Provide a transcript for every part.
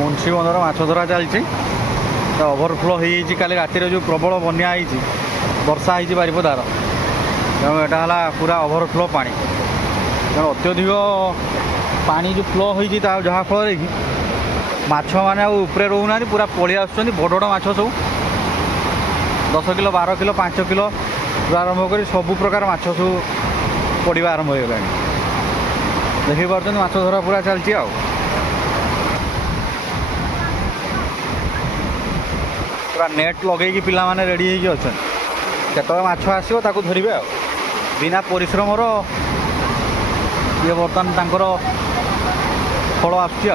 मुंशी बंदर माछ धरा चलती तो ओभरफ्लो हो काली राति जो प्रबल बन्या वर्षा हो बारिपदार तेणु यहाँ पूरा ओभरफ्लो पानी तेणु अत्यधिक पानी जो फ्लो हो जहाँफल कि माछ मैंने उपरे रोना पूरा पलि आसुँच बड़ बड़ माछ सब 10 किलो 12 किलो 5 किलो आरंभ कर सबू प्रकार माछ सब पड़ा आरंभ हो गला देखी पार्थ माछ धरा पूरा चलती आ पूरा नेट लगे पिला माने रेडी अच्छा केतवे माछ आसो ताकू धरवे आ बिना परिश्रम ये बर्तमान तांकर फल आसुची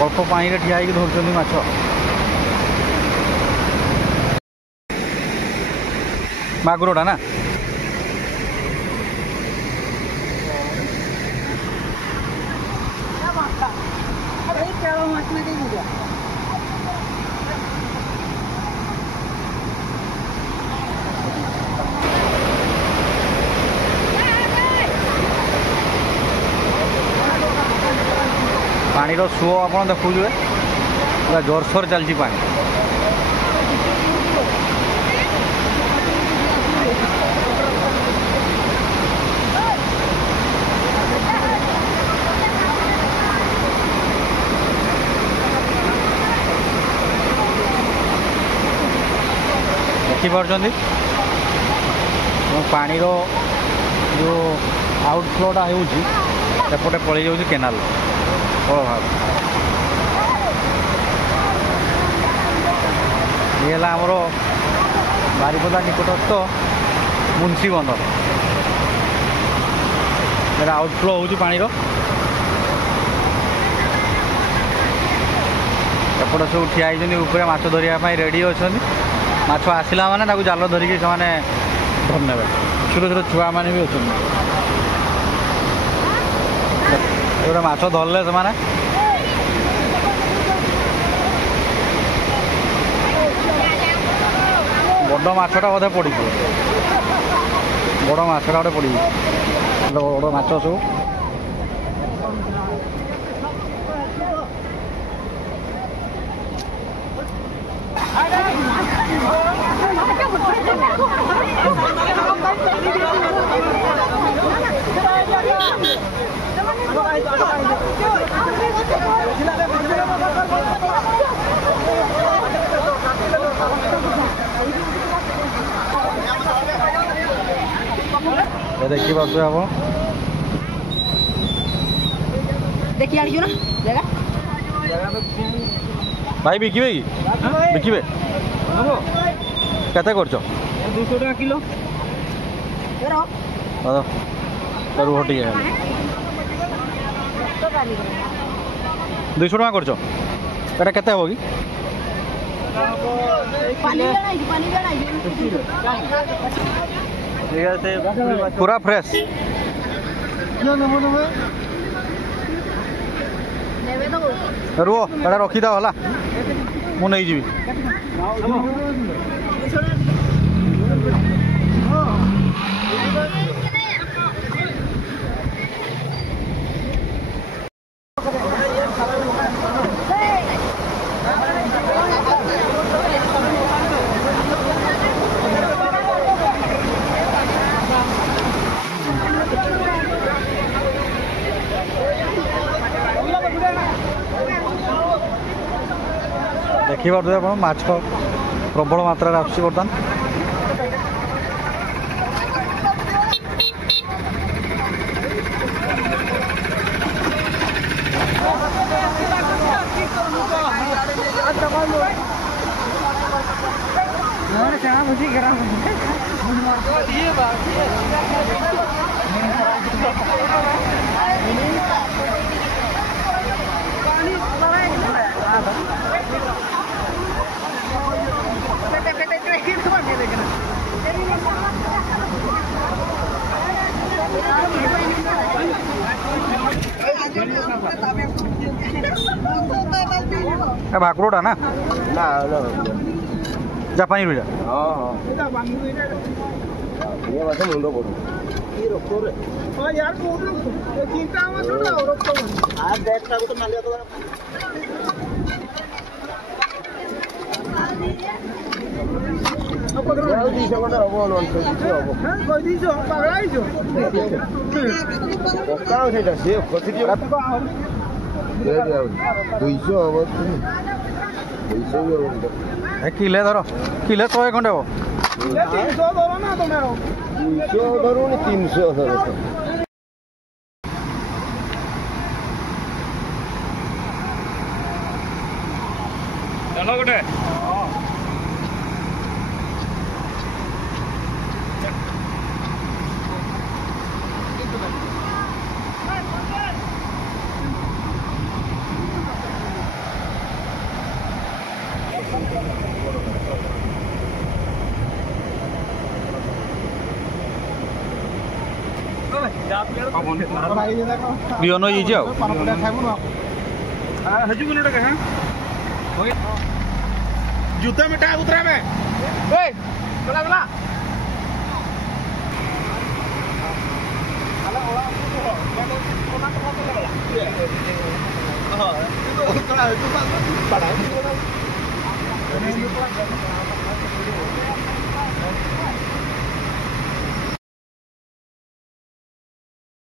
अल्प पानी ठिया होकर धरुंच माछ मागुरटा ना पानी सुओ आप देखुए पूरा जोरसोर चलती पानी देखिपुं पानी जो आउटफ्लोटा होपटे पलि जाऊँ केनाल बड़ भाव ये आमर बारिपदा निकटस्थ मुंशी बंदर आउटफ्लो हो पानी एपटे सब ठिया होते माछ धरने रेडी अच्छा माछ आसला माने जाल धरिकी से धरने छोट छोट छुआ मैंने भी अच्छा गोटे माछ धरले से बड़ माछटा बोधे पड़ी बड़ माछटा गोटे पड़ी बड़ माछ सब देखी पार्थे आप देखिए ना जगह भाई बिकिबे कि बिकिबे केते करछ 200 टका किलो रुह टे 200 टका करछ एटा केते हो कि पूरा फ्रेश रुह एटा रखी दो हला मु नहीं जीवी देखी पार्थे आप माछ प्रबल मात्रा आसुची बर्तमान भाकुरटा ना जापानी रुजा ये मुंड पड़ू यार चिंता तो नालिया तो किले धर किले 100 खंडे हो 300 धरो ना तुम्हें 200 धरो 300 धरो चलो गोटे बिहन जूता मिटा उतरा में गला गला